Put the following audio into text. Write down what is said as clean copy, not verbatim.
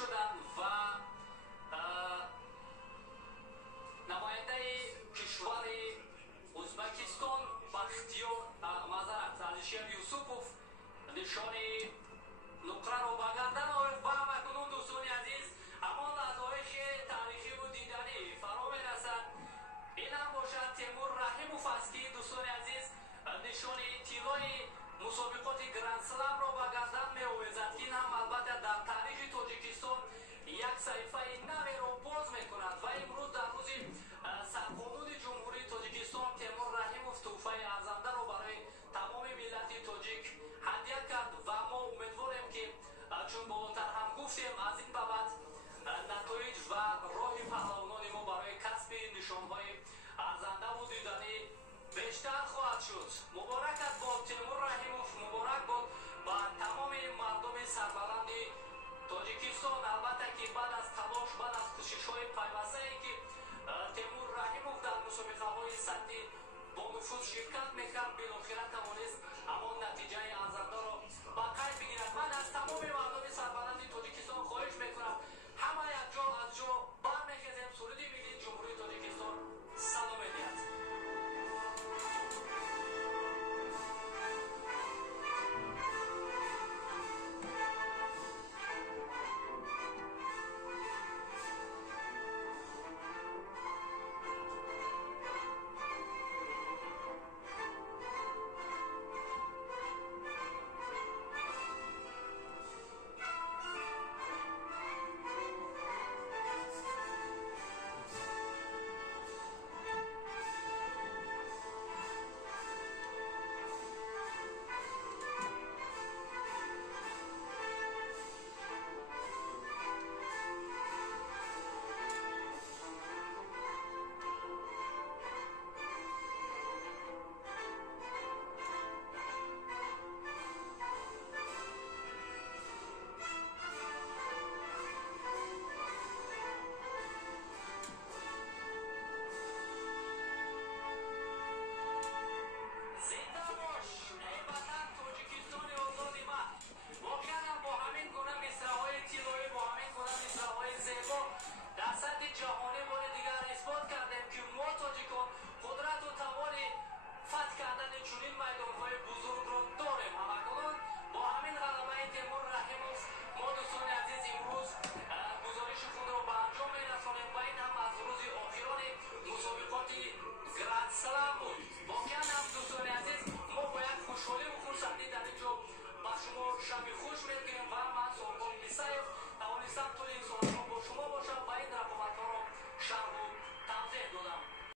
شدند و نماینده کشور ازبکستان بختیار معذرت علیشیر یوسفوف نشان نقره رو به گردن آورد و اکنون دوستان عزیز اما نتایج تاریخی و دیدنی فرا میرسد. این هم باشد تیمور رحیموف است که دوستان عزیز نشان طلای مسابقات گرند سلام را به گردن می آویزد که این هم البته در تاریخ تاجیکستان یک صحیفه نوی را باز می کند و امروز در روز سرقانون جمهوری تاجیکستان تیمور رحیموف تحفه ارزنده را برای تمام ملت تاجیک هدیه کرد و ما امیدواریم که چون بالاتر هم گفتیم از این به بعد نتایج و راه پهلوانان ما برای کسب نشانهای ارزنده و دیدنی بیشتر خواهد شد. مبارکت باد تیمور رحیموف، مبارک باد با تمام مردم سربلند تاجیکستان. البته که بعد از تلاش، بعد از کوشش‌های پیوسته که تیمور رحیموف در مسابقه‌های سطحی با نفوذ شرکت می‌کرد بالاخره توانست همان نتیجه ارزنده را به قید بگیرد. من از تمام مردم سربلند تاجیکستان خواهش می‌کنم همه یک جا از جا برمیخیزیم، سرودی ملی جمهوری تاجیکستان سلام می‌دهد. در سطح جهانی بار دیگر اثبات کردیم که ما تاجیکان قدرت و توان فتح کردن چنین میدان‌های بزرگ را داریم. همکنون با همین غلبه تیمور رحیموف ما دوستان عزیز امروز گزارش خود را به انجام می‌رسانیم و این هم از روز آخران مسابقات گرند سلام بود. واقعا هم دوستان عزیز ما با یک خوشحالی و خرسندی در اینجا با شما شب خوش می‌گوییم و من سرگان میسایف توانستم طول این ساعت‌ها با شما باشم و این رقابت‌ها را شرح و توضیح دادم.